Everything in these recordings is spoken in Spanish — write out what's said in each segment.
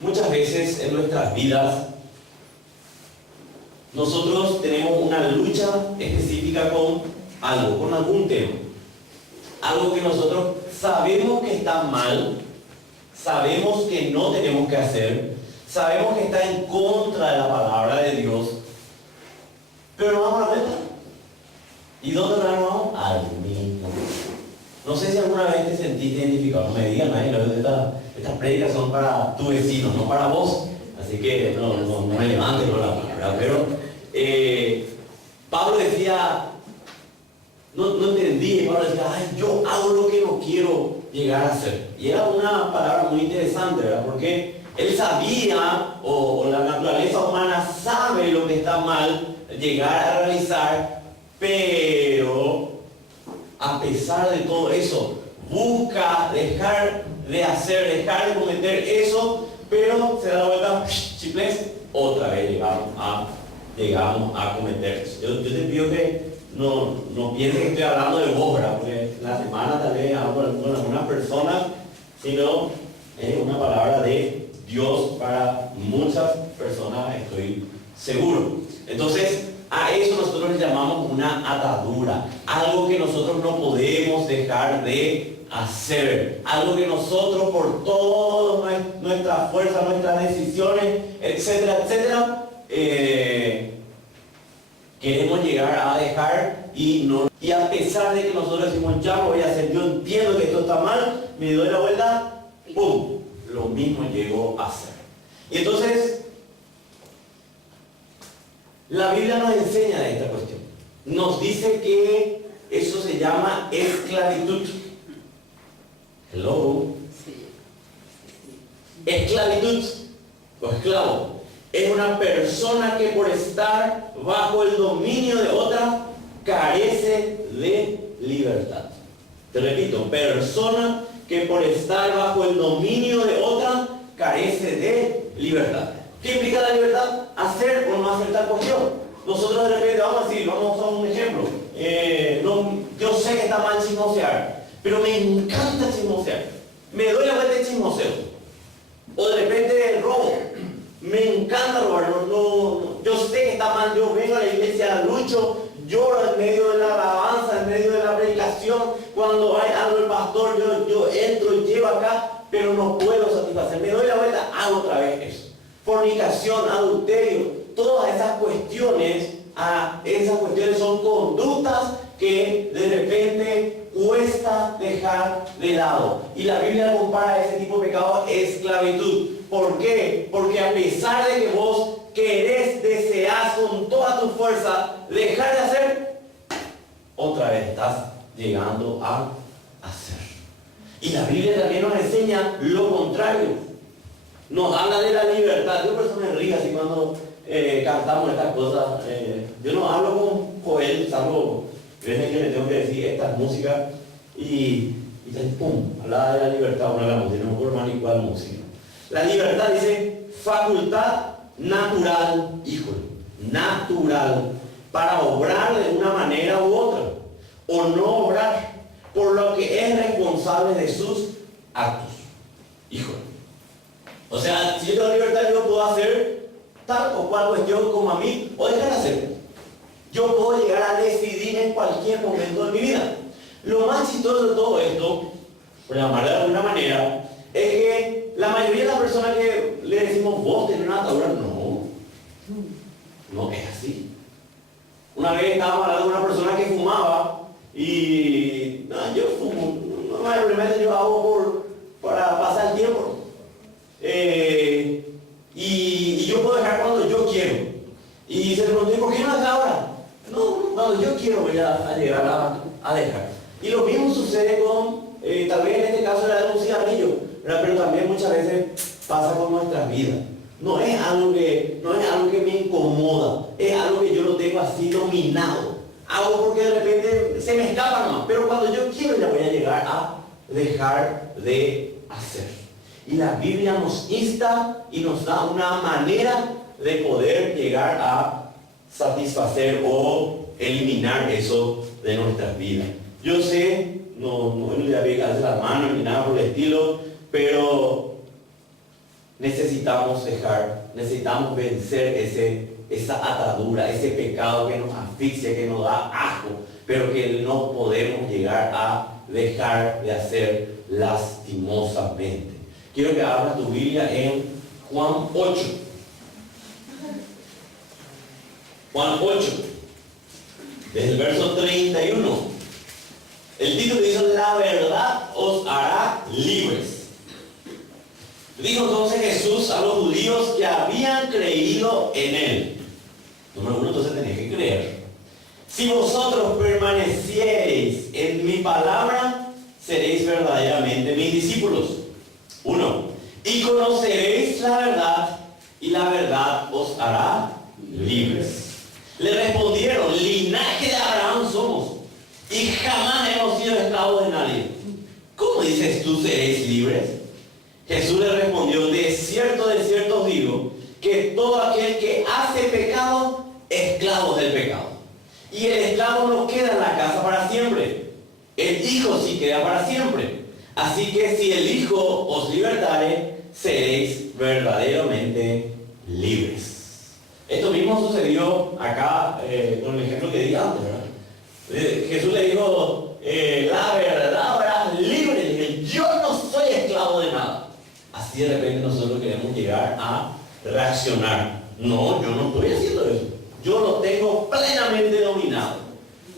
Muchas veces en nuestras vidas nosotros tenemos una lucha específica con algo, con algún tema. Algo que nosotros sabemos que está mal, sabemos que no tenemos que hacer, sabemos que está en contra de la palabra de Dios, pero no vamos a verla. ¿Y dónde nos vamos? Al mismo. No sé si alguna vez te sentiste identificado, no me digan nadie, estas prédicas son para tu vecino, no para vos, así que no me levantes la palabra, pero Pablo decía, no entendí, Pablo decía, yo hago lo que no quiero llegar a hacer, y era una palabra muy interesante, ¿verdad? Porque él sabía, o la naturaleza humana sabe lo que está mal llegar a realizar, pero a pesar de todo eso, busca dejar de hacer, dejar de cometer eso, pero se da la vuelta, chiples, otra vez llegamos a cometer eso. Yo te pido que no pienses que estoy hablando de vos, ¿verdad? Porque la semana tal vez hablo con algunas personas, sino es una palabra de Dios para muchas personas, estoy seguro. Entonces, a eso nosotros le llamamos una atadura, algo que nosotros no podemos dejar de hacer, algo que nosotros por toda nuestra fuerza, nuestras decisiones, etcétera, etcétera, queremos llegar a dejar y a pesar de que nosotros decimos ya lo voy a hacer, yo entiendo que esto está mal, me doy la vuelta, ¡pum!, lo mismo llego a hacer. Y entonces la Biblia nos enseña de esta cuestión. Nos dice que eso se llama esclavitud. Hello. Esclavitud o esclavo es una persona que por estar bajo el dominio de otra carece de libertad. Te repito, persona que por estar bajo el dominio de otra carece de libertad. ¿Qué implica la libertad? Hacer o no hacer tal cuestión. Nosotros de repente vamos a decir, vamos a un ejemplo. Yo sé que está mal chismosear, pero me encanta chismosear. Me doy la vuelta de chismoseo. O de repente robo. Me encanta robar. Yo sé que está mal. Yo vengo a la iglesia, lucho, lloro en medio de la alabanza, en medio de la predicación. Cuando hay algo el pastor, yo entro y llevo acá, pero no puedo satisfacer. Me doy la vuelta, hago otra vez eso. Fornicación, adulterio, todas esas cuestiones son conductas que de repente cuesta dejar de lado. Y la Biblia compara ese tipo de pecado a esclavitud. ¿Por qué? Porque a pesar de que vos querés, deseás con toda tu fuerza dejar de hacer, otra vez estás llegando a hacer. Y la Biblia también nos enseña lo contrario. Nos habla de la libertad. Yo por eso me río así cuando cantamos estas cosas. Yo no hablo con Joel, salvo veces que le tengo que decir estas músicas y pum, hablaba de la libertad, una de las músicas, no me acuerdo más ni cuál música. La libertad dice facultad natural, híjole, natural, para obrar de una manera u otra, o no obrar, por lo que es responsable de sus actos. Híjole. O sea, si yo tengo libertad, yo puedo hacer tal o cual cuestión como a mí, o dejar de hacer. Yo puedo llegar a decidir en cualquier momento de mi vida. Lo más chistoso de todo esto, por llamarlo de alguna manera, es que la mayoría de las personas que le decimos vos tenés una atadura, no es así. Una vez estábamos hablando de una persona que fumaba y yo fumo, normalmente yo hago para pasar el tiempo. Y yo puedo dejar cuando yo quiero. Y se preguntó, ¿por qué no dejar ahora? No, cuando yo quiero voy a llegar a dejar. Y lo mismo sucede con, tal vez en este caso era de un cigarrillo, ¿verdad? Pero también muchas veces pasa con nuestras vidas. No es algo que me incomoda, es algo que yo lo tengo así dominado. Hago porque de repente se me escapa nomás, pero cuando yo quiero ya voy a llegar a dejar de hacer. Y la Biblia nos insta y nos da una manera de poder llegar a satisfacer o eliminar eso de nuestras vidas. Yo sé, no le voy a hacer las manos ni nada por el estilo, pero necesitamos vencer esa atadura, ese pecado que nos asfixia, que nos da asco, pero que no podemos llegar a dejar de hacer lastimosamente. Quiero que abras tu Biblia en Juan 8. Juan 8, desde el verso 31. El título dice: la verdad os hará libres. Dijo entonces Jesús a los judíos que habían creído en él. Número uno, entonces tenéis que creer. Si vosotros permaneciereis en mi palabra, seréis verdaderamente mis discípulos. 1. Y conoceréis la verdad, y la verdad os hará libres. Le respondieron: linaje de Abraham somos, y jamás hemos sido esclavos de nadie. ¿Cómo dices tú seréis libres? Jesús le respondió: de cierto os digo, que todo aquel que hace pecado, esclavo del pecado. Y el esclavo no queda en la casa para siempre, el Hijo sí queda para siempre. Así que si el Hijo os libertare, seréis verdaderamente libres. Esto mismo sucedió acá con el ejemplo que di antes, ¿verdad? Jesús le dijo: la verdad harás libre. Le dije: yo no soy esclavo de nada. Así de repente nosotros queremos llegar a reaccionar: no, yo no estoy haciendo eso, yo lo tengo plenamente dominado.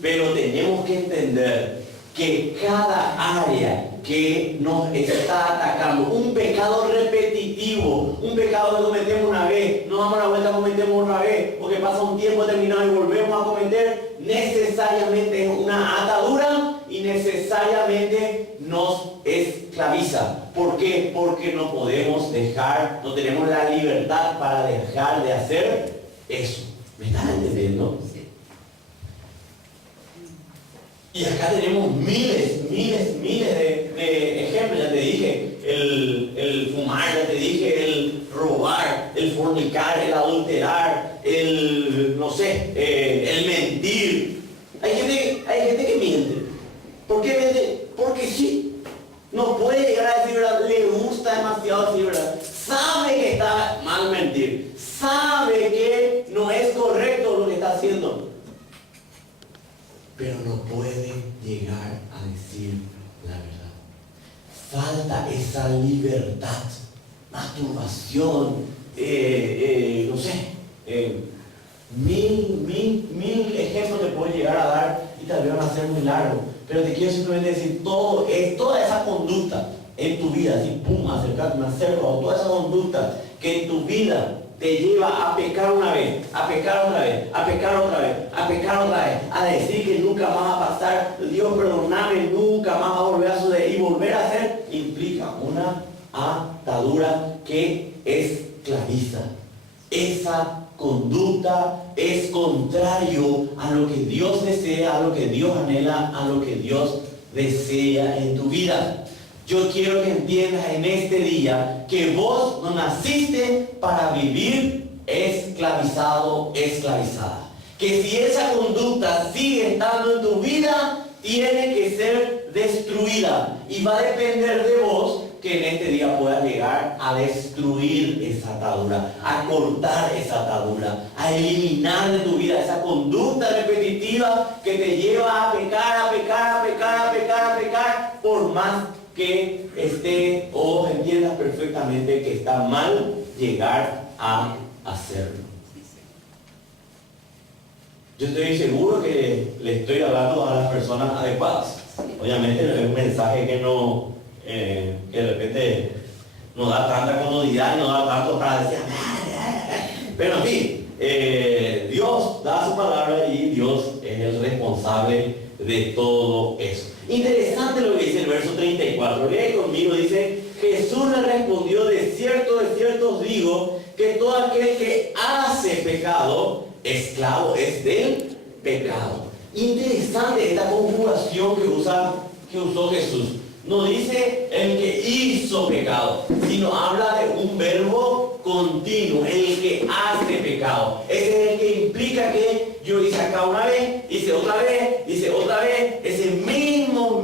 Pero tenemos que entender que cada área que nos está atacando, un pecado repetitivo, un pecado que cometemos una vez, nos damos la vuelta, cometemos otra vez, porque pasa un tiempo determinado y volvemos a cometer, necesariamente es una atadura y necesariamente nos esclaviza. ¿Por qué? Porque no podemos dejar, no tenemos la libertad para dejar de hacer eso. ¿Me están entendiendo? Y acá tenemos miles de ejemplos. Ya te dije, el fumar, ya te dije, el robar, el fornicar, el adulterar, el mentir. Hay gente que miente. ¿Por qué miente? Porque sí. No puede llegar a decir verdad, le gusta demasiado decir verdad. Sabe que está mal mentir. Sabe que no es correcto lo que está haciendo. Pero no puede llegar a decir la verdad. Falta esa libertad. Masturbación, mil ejemplos te puedo llegar a dar y tal vez van a ser muy largos. Pero te quiero simplemente decir, toda esa conducta en tu vida, así, pum, acercarte, me acerco, o toda esa conducta que en tu vida te lleva a pecar una vez, a pecar otra vez, a pecar otra vez, a pecar otra vez, a decir que nunca más va a pasar, Dios perdóname, nunca más va a volver a suceder, y volver a hacer implica una atadura que esclaviza. Esa conducta es contrario a lo que Dios desea, a lo que Dios anhela, a lo que Dios desea en tu vida. Yo quiero que entiendas en este día que vos no naciste para vivir esclavizado, esclavizada. Que si esa conducta sigue estando en tu vida, tiene que ser destruida. Y va a depender de vos que en este día puedas llegar a destruir esa atadura, a cortar esa atadura, a eliminar de tu vida esa conducta repetitiva que te lleva a pecar, por más que esté o entiendas perfectamente que está mal llegar a hacerlo. Yo estoy seguro que le estoy hablando a las personas adecuadas. Obviamente no es un mensaje que que de repente nos da tanta comodidad y nos da tanto para decir, pero en fin, Dios da su palabra y Dios es el responsable de todo eso. Interesante lo que dice el verso 34. Lee conmigo, dice: Jesús le respondió: de cierto os digo, que todo aquel que hace pecado, esclavo es del pecado. Interesante esta conjugación que usó Jesús. No dice el que hizo pecado, sino habla de un verbo continuo, el que hace pecado. Ese es el que implica que yo hice acá una vez, hice otra vez, ese mismo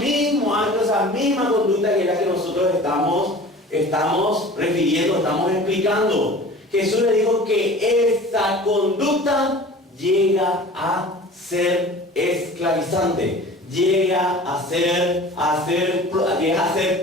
acto, esa misma conducta que es la que nosotros estamos estamos refiriendo, estamos explicando. Jesús le dijo que esa conducta llega a ser esclavizante, llega a ser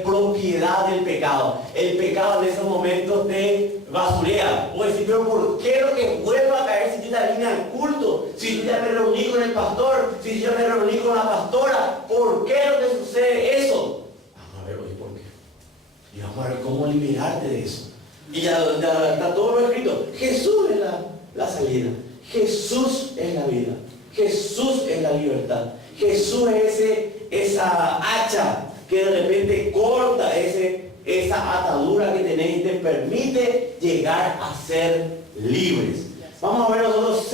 propiedad del pecado. El pecado en esos momentos te basurea. Voy a decir, pero ¿por qué lo que vuelva a caer si yo ya vine al culto? Si yo ya me reuní con el pastor, si yo me reuní con la pastora, ¿por qué lo que sucede eso? Vamos a ver, oye, ¿por qué? Y vamos a ver cómo liberarte de eso. Y ya está todo lo escrito. Jesús es la salida. Jesús es la vida. Jesús es la libertad. Jesús es esa hacha que de repente corta esa atadura que tenéis y te permite llegar a ser libres. Vamos a ver nosotros